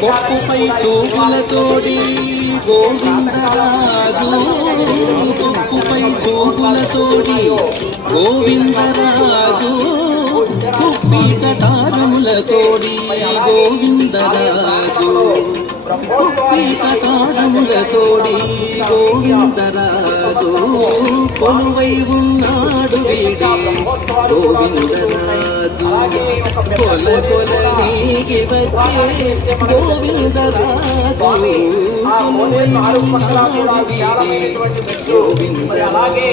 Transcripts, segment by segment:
కొప్పుపై తూగులతోడి గోవిందరాజు, కొప్పుపై తూగులతోడి గోవిందరాజు, కుప్పీట తారములతోడి గోవిందరాజు, కుప్పీట తారములతోడి గోవిందరాజు, కొలువై ఉన్నాడు వీడే గోవిందరాజు, కొల కొల నీకి వచ్చే గోవిందరాజు, కొలువై ఉన్నాడు వీడే అలాగే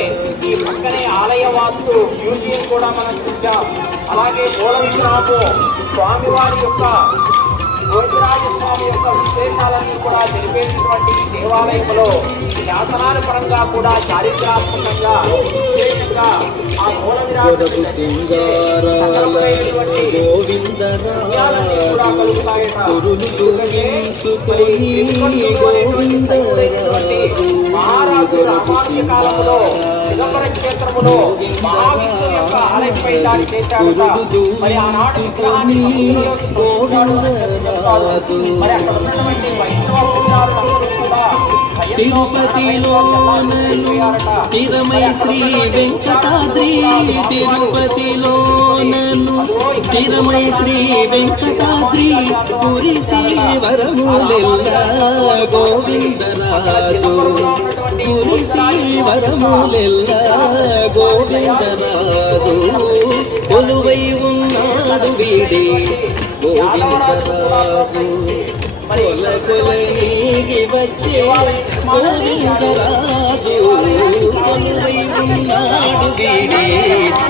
ఈ పక్కనే ఆలయ వాస్తు మ్యూజియం కూడా మనం చూసాం. అలాగే గోవిందరాజు స్వామివారి యొక్క గోవిందరాజస్వామి యొక్క విశేషాలన్నీ కూడా తెలిపేటటువంటి ఈ దేవాలయంలో శాసనాల పరంగా కూడా చారిత్రాత్మకంగా విశేషంగా ఆ గోవిందరాజు చిదంబర క్షేత్రములో మహావిష్ణు యొక్క ఆలయంపై దాడి చేశాడట. మరి ఆనాడు విగ్రహాన్ని సముద్రంలోకి చెప్తాడు. మరి అక్కడ ఉన్నటువంటి వైష్ణవ పూజారులందరూ కూడా తిరుపతిలో తిరమై శ్రీ వెంకటాద్రి, తిరుపతిలో నన్ను తిరమై శ్రీ వెంకటాద్రి, కురిసి వరములెల్ల గోవిందరాజు, కురిసి వరములెల్ల గోవిందరాజు, కొలువై ఉన్నాడు వీడే గోవిందరాజు, కొల కొల నీకి వచ్చే గోవిందరాజు, కొలువై ఉన్నాడు వీడే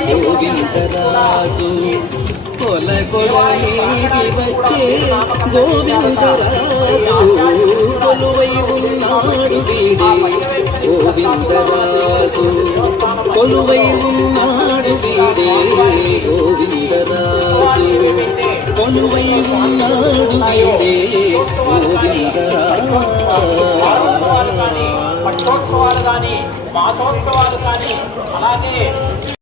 గోవిందరాజు, కొల కొల నీకి వచ్చే గోవిందరాజు, కొలువై ఉన్నాడు వీడే గోవిందరాజు, కొలువై ఉన్నాడు వీడే గోవిందరాజు, కొలువై ఉన్నాడు వీడే గోవిందరాజు. పట్టోత్సవాలు కానీ మాసోత్సవాలు కానీ అలాగే